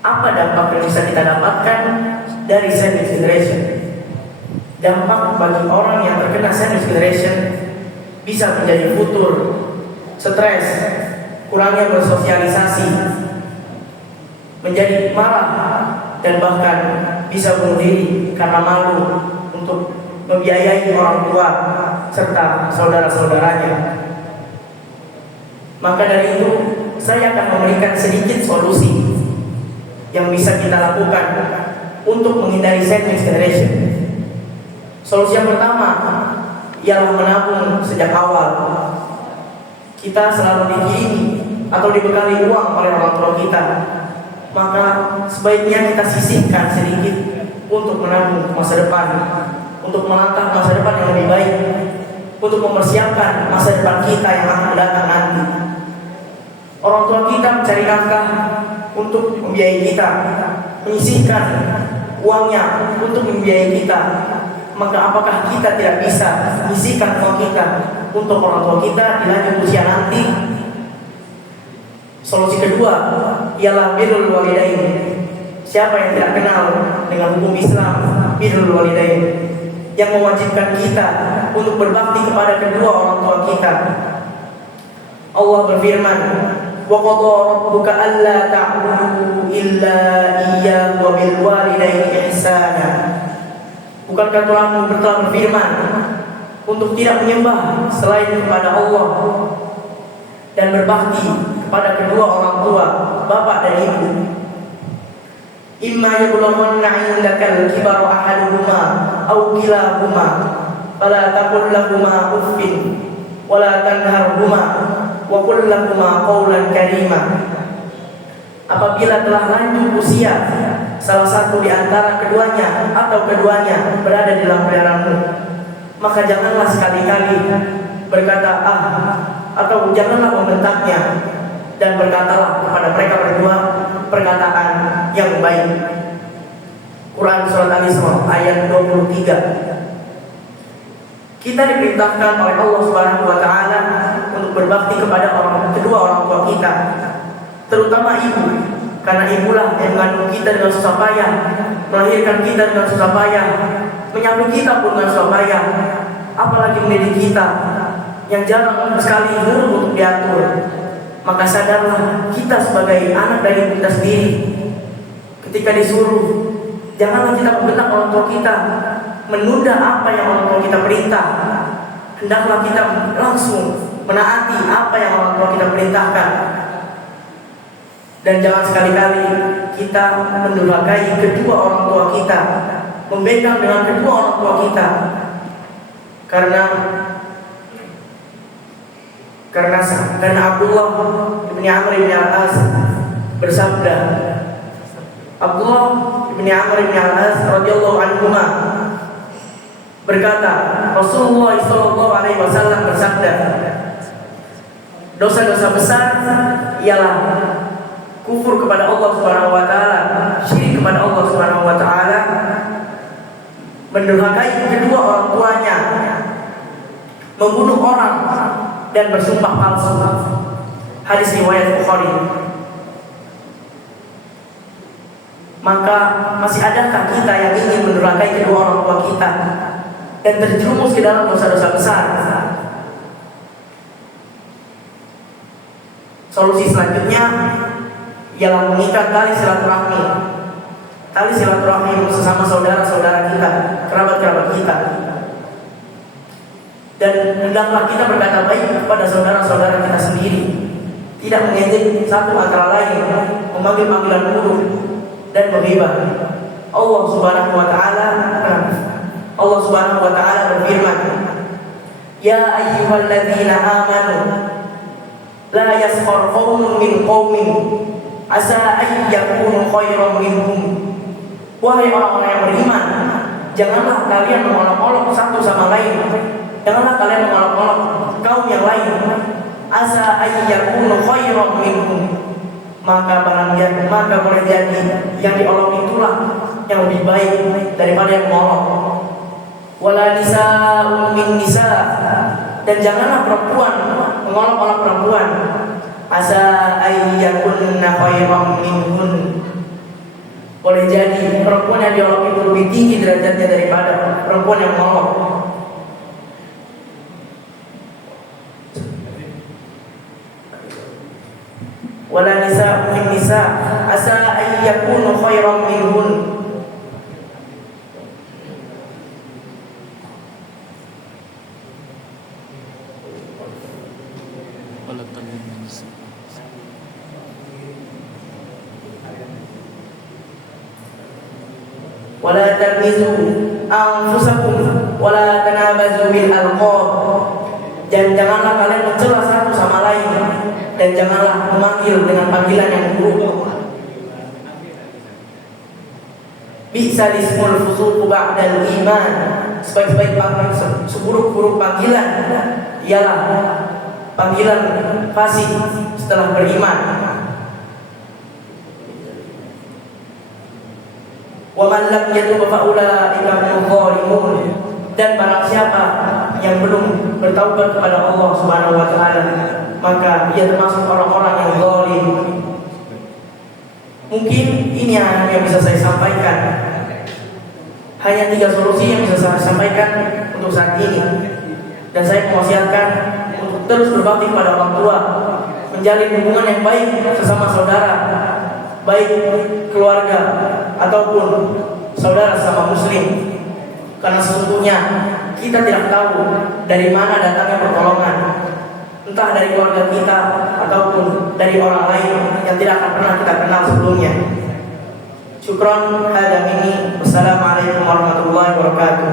Apa dampak yang bisa kita dapatkan dari sandwich generation? Dampak bagi orang yang terkena sandwich generation bisa menjadi futur, stres, kurangnya bersosialisasi, menjadi marah, dan bahkan bisa bunuh diri karena malu untuk membiayai orang tua serta saudara-saudaranya. Maka dari itu, saya akan memberikan sedikit solusi yang bisa kita lakukan untuk menghindari sandwich generation. Solusi yang pertama ialah menabung sejak awal. Kita selalu dikirimi atau dibekali uang oleh orang tua kita, maka sebaiknya kita sisihkan sedikit untuk menabung masa depan, untuk melangkah masa depan yang lebih baik, untuk mempersiapkan masa depan kita yang akan datang nanti. Orang tua kita mencari nafkah untuk membiayai kita, menyisihkan uangnya untuk membiayai kita. Maka apakah kita tidak bisa menyisihkan uang kita untuk orang tua kita di lanjut usia nanti? Solusi kedua ialah birrul walidain. Siapa yang tidak kenal dengan hukum Islam birrul walidain, yang mewajibkan kita untuk berbakti kepada kedua orang tua kita? Allah berfirman, wa qadha rabbuka alla ta'budu illa iyyahu wa bil walidayni ihsana. Bukankah Tuhanmu telah berfirman untuk tidak menyembah selain kepada Allah dan berbakti kepada kedua orang tua, bapak dan ibu. Imma yablughanna 'indakal kibara ahaduhuma aw kilahuma fala taqul lahumā uffin wa la tanharhumā wa qul lahumā qawlan karīmā. Apabila telah lanjut usia salah satu di antara keduanya atau keduanya berada di dalam peliharaanmu, maka janganlah sekali-kali berkata atau janganlah membentaknya, dan berkatalah kepada mereka berdua perkataan yang baik. Quran Surat Al-Isra ayat 23. Kita diperintahkan oleh Allah Subhanahu wa taala untuk berbakti kepada kedua orang tua kita, terutama ibu, karena ibulah yang mengandung kita dengan susah payah, melahirkan kita dengan susah payah, menyambut kita pun dengan susah payah, apalagi mendidik kita yang jarang sekali nurut untuk diatur. Maka sadarlah kita sebagai anak dari ibu kita sendiri, ketika disuruh, janganlah kita membentak orang tua kita, menunda apa yang orang tua kita perintah. Hendaklah kita langsung menaati apa yang orang tua kita perintahkan. Dan jangan sekali-kali kita mendurhakai kedua orang tua kita, membengkang dengan kedua orang tua kita. Karena Abdullah bin Amr bin Al-As bersabda, Abdullah bin Amr bin Al-As radhiyallahu anhuma berkata, Rasulullah sallallahu alaihi wasallam bersabda, dosa-dosa besar ialah kufur kepada Allah Subhanahu wa taala, syirik kepada Allah Subhanahu wa taala, mendurhakai kedua orang tuanya, membunuh orang, dan bersumpah palsu. Hadis riwayat Bukhari. Maka masih adakah kita yang ingin mendurhakai kedua orang tua kita dan terjerumus ke dalam dosa-dosa besar? Solusi selanjutnya ialah mengikat tali silaturahmi. Tali silaturahmi sesama saudara-saudara kita, kerabat-kerabat kita. Dan hendaklah kita berkata baik kepada saudara-saudara kita sendiri, tidak mengejek satu antara lain, memanggil panggilan buruk dan menghibah. Allah Subhanahu wa taala berfirman, Ya ayyuhalladzina amanu la yaskhar qaumun min qaumin asa an yakunu khairan minhum. Wahai orang-orang yang beriman, janganlah kalian mengolok-olok satu sama lain. Janganlah kalian mengolok-olok kaum yang lain. Asa an yakunu khairan minhum. Maka boleh jadi yang diolok itulah yang lebih baik daripada yang mengolok. Wala nisa'un min nisa', dan janganlah perempuan mengolok-olok perempuan. Asa ayyakunna khairan minhun. Boleh jadi perempuan yang diolok itu lebih tinggi derajatnya daripada perempuan yang mengolok. Wala nisa'u min nisa' asa an yakunu khairan minhun. Wala talmizu anfusakum wala tanabazu bil alqab. Dan janganlah kalian mencela satu sama lain, dan janganlah memanggil dengan panggilan yang buruk. Bi'sa lismul fusuqu ba'dal iman. Sebaik-baik panggilan, seburuk-buruk panggilan ialah panggilan fasik setelah beriman. Wa man lam yatub fa ulaika humul zalimun. Dan barang siapa yang belum bertaubat kepada Allah Subhanahu wa taala, maka ia termasuk orang-orang yang zalim. Mungkin ini yang bisa saya sampaikan. Hanya 3 solusi yang bisa saya sampaikan untuk saat ini. Dan saya mewasiatkan untuk terus berbakti kepada orang tua, menjalin hubungan yang baik sesama saudara, baik keluarga ataupun saudara sama muslim. Karena sesungguhnya kita tidak tahu dari mana datangnya pertolongan, entah dari keluarga kita ataupun dari orang lain yang tidak akan pernah kita kenal sebelumnya. Syukran hada minni. Wassalamualaikum warahmatullahi wabarakatuh.